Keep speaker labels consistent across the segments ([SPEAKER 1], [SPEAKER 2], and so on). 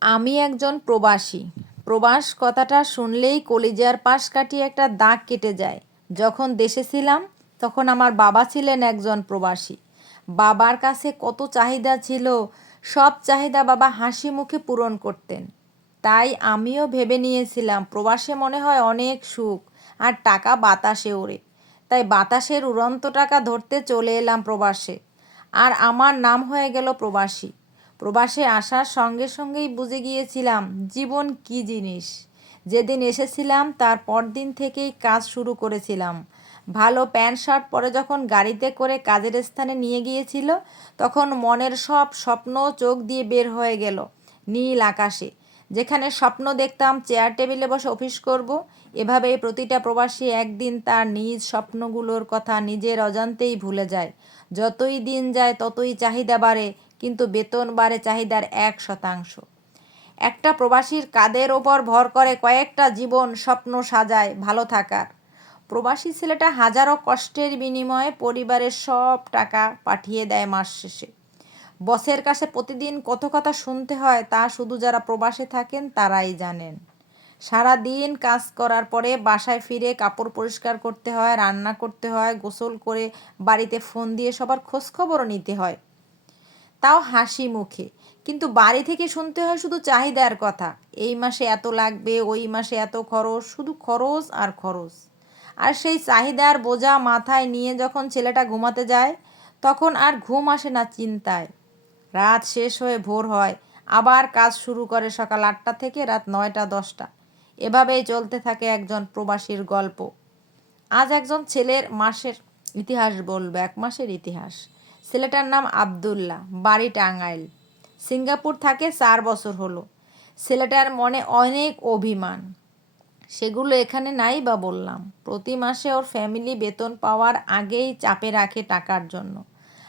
[SPEAKER 1] আমি একজন প্রবাসী। প্রবাস কথাটা শুনলেই কলিজার পাশ কাটিয়ে একটা দাগ কেটে যায়। যখন দেশে ছিলাম, তখন আমার বাবা ছিলেন একজন প্রবাসী। বাবার কাছে কত চাহিদা ছিল, সব চাহিদা বাবা হাসি মুখে পূরণ করতেন। তাই আমিও ভেবে নিয়েছিলাম, প্রবাসে মনে হয় অনেক সুখ আর টাকা বাতাসে ওড়ে। তাই বাতাসের উড়ন্ত টাকা ধরতে চলে এলাম প্রবাসে। আর আমার নাম হয়ে গেল প্রবাসী। প্রবাসে আসার সঙ্গে সঙ্গেই বুঝে গিয়েছিলাম, জীবন কী জিনিস? যেদিন এসেছিলাম, তার পরদিন থেকেই কাজ শুরু করেছিলাম। ভালো প্যান্ট, শার্ট পরে যখন গাড়িতে করে কাজের স্থানে নিয়ে গিয়েছিল, তখন মনের সব স্বপ্ন চোখ দিয়ে বের হয়ে গেল, নীল আকাশে। যেখানে স্বপ্ন দেখতাম, চেয়ার টেবিলে বসে অফিস করব, এভাবেই প্রতিটা প্রবাসী একদিন তার নিজ স্বপ্নগুলোর কথা নিজের অজান্তেই ভুলে যায়। যতই দিন যায়, ততই চাহিদা বাড়ে কিন্তু বেতন বাড়ে চাহিদার এক শতাংশ। একটা প্রবাসীর কাদের ওপর ভর করে কয়েকটা জীবন স্বপ্ন সাজায় ভালো থাকার। প্রবাসী ছেলেটা হাজারো কষ্টের বিনিময়ে পরিবারের সব টাকা পাঠিয়ে দেয় মাস শেষে। বসের কাছে প্রতিদিন কত কথা শুনতে হয় তা শুধু যারা প্রবাসে থাকেন তারাই জানেন। সারা দিন কাজ করার পরে বাসায় ফিরে কাপড় পরিষ্কার করতে হয়, রান্না করতে হয়, গোসল করে বাড়িতে ফোন দিয়ে সবার খোঁজখবরও নিতে হয়। তাও হাসি মুখে। কিন্তু বাড়ি থেকে শুনতে হয় শুধু চাহিদার কথা। এই মাসে এত লাগবে, ওই মাসে এত খরচ, শুধু খরচ আর খরচ। আর সেই চাহিদার বোঝা মাথায় নিয়ে যখন ছেলেটা ঘুমাতে যায়, তখন আর ঘুম আসে না চিন্তায়। রাত শেষ হয়ে ভোর হয়, আবার কাজ শুরু করে সকাল আটটা থেকে রাত নয়টা দশটা। এভাবেই চলতে থাকে একজন প্রবাসীর গল্প। আজ একজন ছেলের মাসের ইতিহাস বলবে, এক মাসের ইতিহাস। ছেলেটার নাম আবদুল্লাহ, বাড়ি টাঙ্গাইল। সিঙ্গাপুর থাকে চার বছর হলো। ছেলেটার মনে অনেক অভিমান। সেগুলো এখানে নাই বা বললাম। প্রতি মাসে ওর ফ্যামিলি বেতন পাওয়ার আগেই চাপে রাখে টাকার জন্য।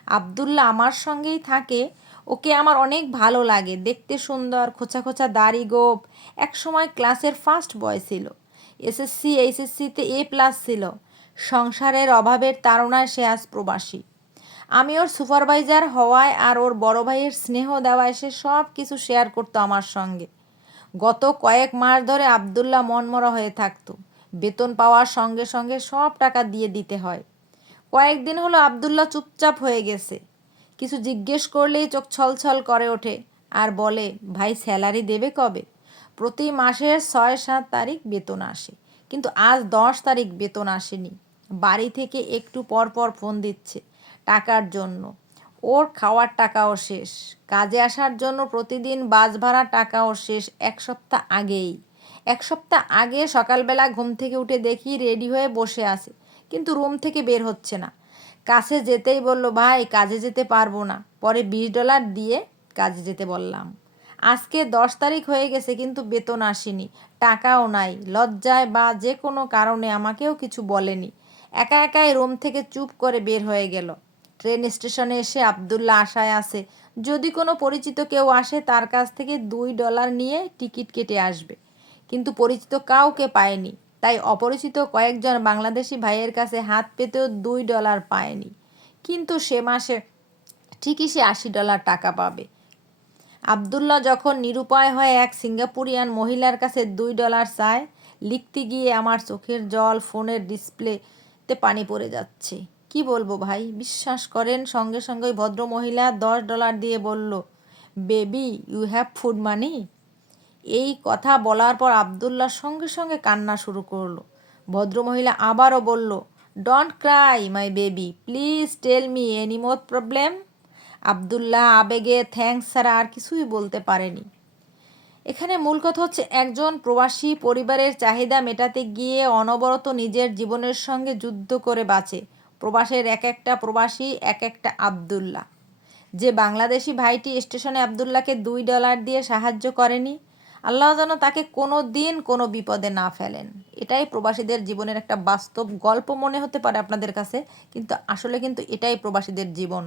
[SPEAKER 1] আবদুল্লাহ আমার সঙ্গেই থাকে। ওকে আমার অনেক ভালো লাগে। দেখতে সুন্দর, খোঁচা খোঁচা দাড়ি গোপ। একসময় ক্লাসের ফার্স্ট বয় ছিল। এসএসসি এইচএসসিতে এ প্লাস ছিল। সংসারের অভাবের তাড়নায় সে আজ প্রবাসী। আমি ওর সুপারভাইজার হওয়ায় আর ওর বড় ভাইয়ের স্নেহ দেওয়ায় সে সব কিছু শেয়ার করতো আমার সঙ্গে। গত কয়েক মাস ধরে আবদুল্লাহ মনমরা হয়ে থাকতো। বেতন পাওয়ার সঙ্গে সঙ্গে সব টাকা দিয়ে দিতে হয়। কয়েকদিন হলো আবদুল্লাহ চুপচাপ হয়ে গেছে। কিছু জিজ্ঞেস করলেই চোখ ছলছল করে ওঠে আর বলে, ভাই, স্যালারি দেবে কবে? প্রতি মাসের ছয় সাত তারিখ বেতন আসে, কিন্তু আজ দশ তারিখ বেতন আসেনি। বাড়ি থেকে একটু পর পর ফোন দিচ্ছে। টাকার জন্য। ওর খাওয়ার টাকাও শেষ। কাজে আসার জন্য প্রতিদিন বাস ভাড়া টাকাও শেষ এক সপ্তাহ আগেই। এক সপ্তাহ আগে সকালবেলা ঘুম থেকে উঠে দেখি রেডি হয়ে বসে আছে, কিন্তু রুম থেকে বের হচ্ছে না। কাছে যেতেই বলল, ভাই, কাজে যেতে পারব না। পরে বিশ ডলার দিয়ে কাজে যেতে বললাম। আজকে দশ তারিখ হয়ে গেছে, কিন্তু বেতন আসেনি, টাকাও নাই। লজ্জায় বা যে কোনো কারণে আমাকেও কিছু বলেনি। একা একাই রুম থেকে চুপ করে বের হয়ে গেল। ট্রেন স্টেশনে এসে আবদুল্লা আশায় আছে। যদি কোনো পরিচিত কেউ আসে, তার কাছ থেকে দুই ডলার নিয়ে টিকিট কেটে আসবে। কিন্তু পরিচিত কাউকে পায়নি। তাই অপরিচিত কয়েকজন বাংলাদেশি ভাইয়ের কাছে হাত পেতেও দুই ডলার পায়নি। কিন্তু সে মাসে ঠিকই সে আশি ডলার টাকা পাবে। আবদুল্লাহ যখন নিরুপায় হয়ে এক সিঙ্গাপুরিয়ান মহিলার কাছে দুই ডলার চায়, লিখতে গিয়ে আমার চোখের জল ফোনের ডিসপ্লেতে পানি পড়ে যাচ্ছে। কি বলব ভাই? বিশ্বাস করেন, সঙ্গে সঙ্গে ওই ভদ্র মহিলা দশ ডলার দিয়ে বলল, baby you have food money এই কথা বলার পর আবদুল্লাহ সঙ্গে সঙ্গে কান্না শুরু করল। ভদ্রমহিলা আবারও বলল don't cry my baby please tell me any more problem Abdullah আবেগে থ্যাংকস ছাড়া আর কিছুই বলতে পারেনি। এখানে মূল কথা হচ্ছে, একজন প্রবাসী পরিবারের চাহিদা মেটাতে গিয়ে অনবরত নিজের জীবনের সঙ্গে যুদ্ধ করে বাঁচে। প্রবাসের এক একটা প্রবাসী, এক একটা আবদুল্লাহ। যে বাংলাদেশি ভাইটি স্টেশনে আবদুল্লাকে দুই ডলার দিয়ে সাহায্য করেনি, আল্লাহ যেন তাকে কোনো দিন কোনো বিপদে না ফেলেন। এটাই প্রবাসীদের জীবনের একটা বাস্তব গল্প মনে হতে পারে আপনাদের কাছে, কিন্তু আসলে কিন্তু এটাই প্রবাসীদের জীবন।